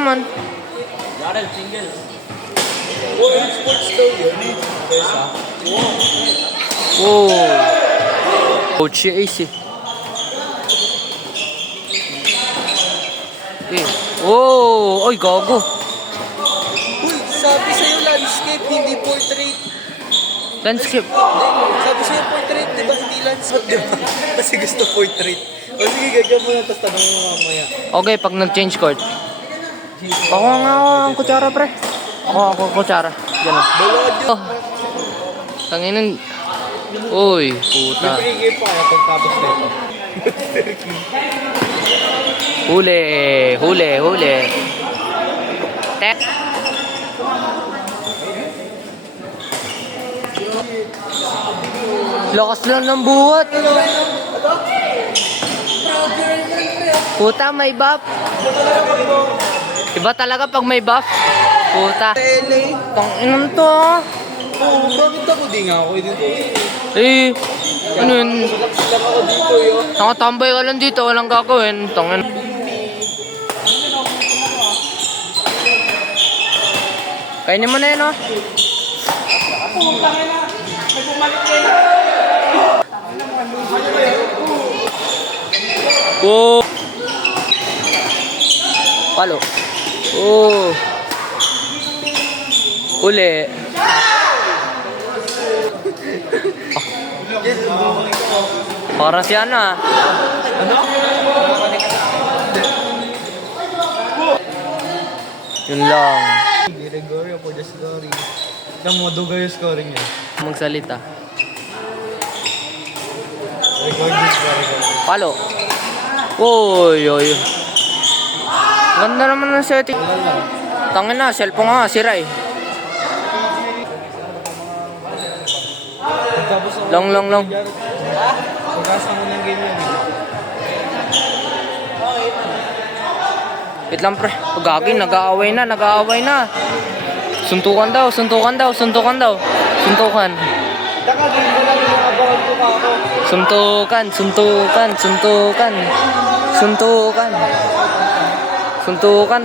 naman. Darrell, single. Sports daw yun. Oh. Coach si Ace eh. Oh, oy gago. Uy, sabi sa'yo landscape, hindi portrait. Landscape. Sabi sa'yo portrait, di ba hindi landscape? Di ba? Kasi gusto portrait. O sige, gagawin mo na, tapos tanong mo mamaya. Okay, pag nag-change court. Ako nga ang kutsara, pre. Ako kutsara. Ganun. Balod yun. Oh. Tanginan. Uy, puta. May pa kaya pagtapos na ito. Huli. Tek. Lakas lang ng buhat. Puta, may buff. Iba talaga pag may buff. Puta. Tele. Tanginan to ah. Oo, bakit ako di nga ako dito? Eh, ano yun? Lang ako dito yun. Nakatambay ka lang dito, walang gagawin. Tangin. Kainin mo na yun, oh. Oh. Palo. Oh. Uli. Parang si ano ah. Yun lang. Gregorio po the scoring. Tignan mo, dugay yung scoring niya. Magsalita. Record. Palo. Oy. Ganda naman ng setting. Tangin na, cellphone nga, sira eh. Long. Pagkasa mo ng game yan. Wait lang pre. Pagagin, nag-aaway na. Suntukan daw. Suntukan. Taka, game ko lang yung abahan ko pa ako. Suntukan,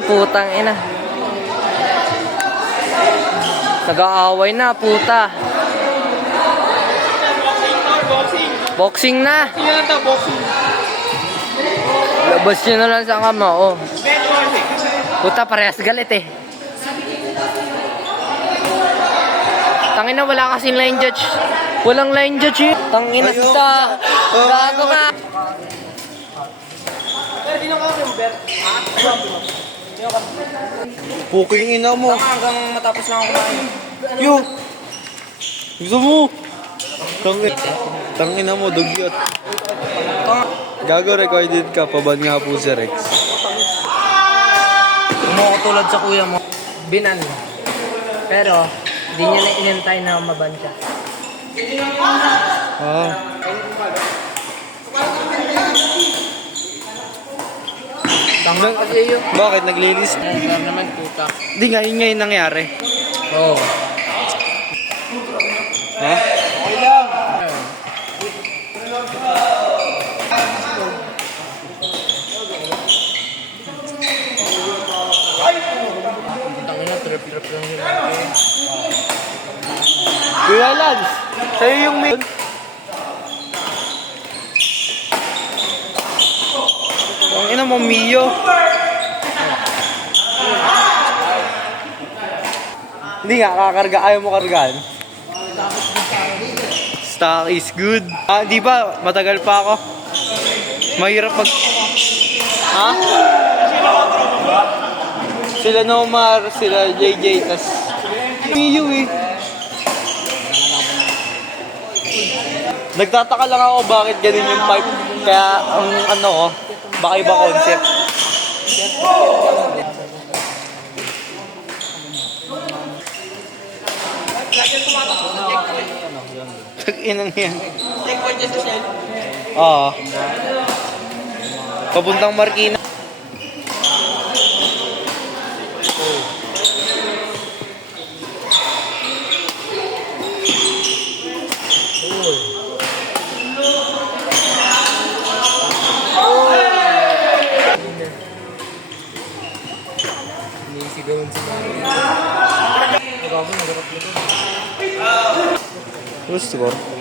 putang ina. Nag-aaway na, puta. Boxing na. Labas nyo na lang sa kama, oh. Puta, parehas galit eh. Tangina, wala kasing line judge. Walang line judge eh. Tangina, puta. Gago nga. Puking ina mo. Hanggang matapos lang ako kumain. Yo! Gusto mo? Tangina mo, dugyot. Gago, recorded ka. Paban nga po si Rex. Umuko tulad sa kuya mo. Binan. Pero, di niya na inintay na maban siya. Ah. Tanggal kasi yun. Bakit? Naglinis? Alam naman, puta. Di nga, yun ngayon nangyari. Oo. Ha? Tangina, trip lang yun. Kuya Lance, sa'yo yung may... Ang ina mo, Mio. Hindi nga, kakarga. Ayaw mo kargaan. Stock is good. Ah, di ba? Matagal pa ako. Mahirap mag... Ha? Sila Nomar, sila JJ, tas... Mio eh. Nagtataka lang ako bakit ganun yung pipe. Kaya ang ano ko, baka iba concept. Tag-inang yan. Oo. Papuntang Marikina. ganun si Mami. What's the score?